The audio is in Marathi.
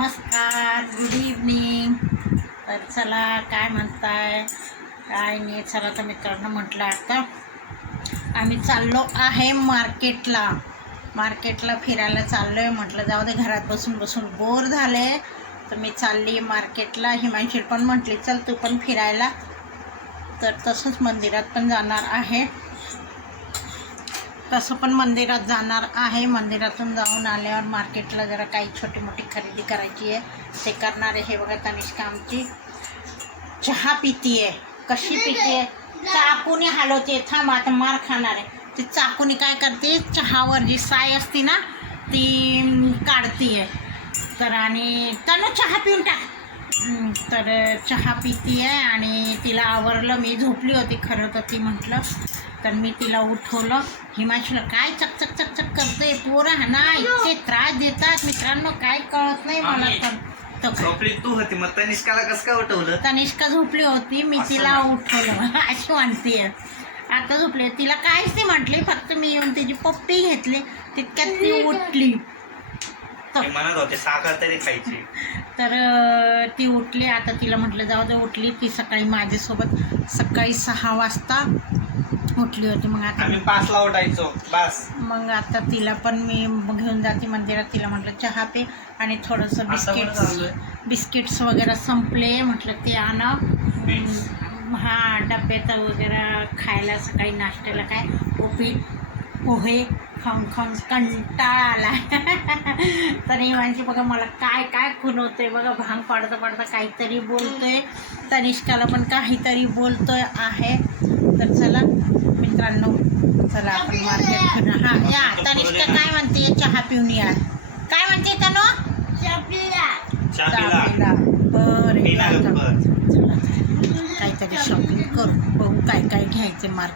नमस्कार गुड इव्हनिंग तर चला काय म्हणताय? काय नाही चला तर मित्रांनो म्हटलं आता. आम्ही चाललो आहे मार्केटला. मार्केटला फिरायला चाललो आहे म्हटलं जाऊ दे घरात बसून बसून बोर झाले. तर मी चालली मार्केटला. हिमांशी पण म्हटली चल तू पण फिरायला. तर तसंच मंदिरात पण जाणार आहे. तसं पण मंदिरात जाणार आहे. मंदिरातून जाऊन आल्यावर मार्केटला जरा काही छोटी मोठी खरेदी करायची आहे. ते करणार आहे हे बघा तनिष्का आमची. चहा पिती आहे कशी पिते आहे चाकूने हलवते थांब आता मार खाणार आहे. ती चाकूने काय करते? चहावर जी साय असते ना ती काढती आहे तर आणि तनु चहा पिऊन टाक. तर चहा पिती आहे आणि तिला आवरलं. मी झोपली होती खरं तर ती म्हटलं. तर मी तिला उठवलं. हिमाचलं काय चक चक चक चक करते पोरं? हा ना इतके त्रास देतात. मित्रांनो काय कळत नाही मला तर काय. झोपली तू होती. मग तनिष्काला कसं काय उठवलं? तनिष्का झोपली होती. मी तिला. उठवलं. अशी म्हणतीये आता झोपली तिला काहीच नाही म्हटली. फक्त मी येऊन तिची पप्पी घेतली. तितक्यात ती उठली. म्हणत होते साखर तरी खायची. तर ती उठली. आता तिला म्हटलं जाऊ दे उठली. ती सकाळी माझ्यासोबत सकाळी सहा वाजता उठली होती. मग आता आम्ही पाचला उठायचो. बस. मग आता तिला पण मी घेऊन जाते मंदिरात. तिला म्हटलं चहा पे आणि थोडंसं बिस्किट्स. बिस्किट्स वगैरे संपले. म्हटलं ते आणा. हा डब्यात वगैरे खायला सकाळी नाश्त्याला काय? उपीट पोहे खाऊन खाऊन कंटाळा आला. तरी म्हणजे बघा मला काय काय खुणवतोय बघा भांग पाडता पाडता काहीतरी बोलतोय. तनिष्काला पण काहीतरी बोलतोय आहे. तर चला मित्रांनो चला आपण मार्केट हा या तनिष्का काय म्हणते? चहा पिऊन या. काय म्हणते तनु? बरं काहीतरी शॉपिंग करू. बघू काय काय घ्यायचे मार्केट